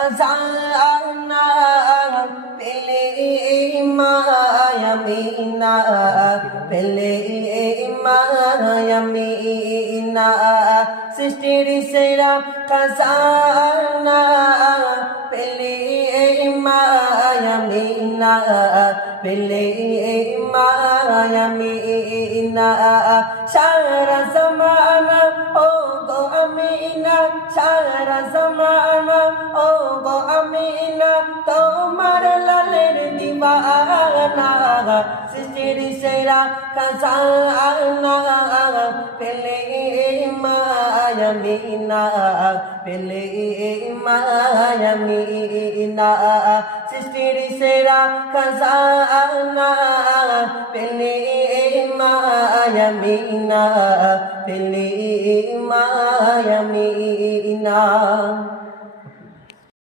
খাজানা পেলে মায়ামিনা পেলে মায়ামিনা সৃষ্টির সেরা খাজানা পেলে মায়ামিনা পেলে মায়ামিনা সারা জমানা ও গো আমিনা সারা জমানা ও গো আমিনা তোমার লালের দিবানা সৃষ্টির সেরা খাজানা পেলে মায়ামিনা পেলে মায়ামিনা সৃষ্টির সেরা খাজানা পেলে মায়ামিনা পেলে মায়ামিনা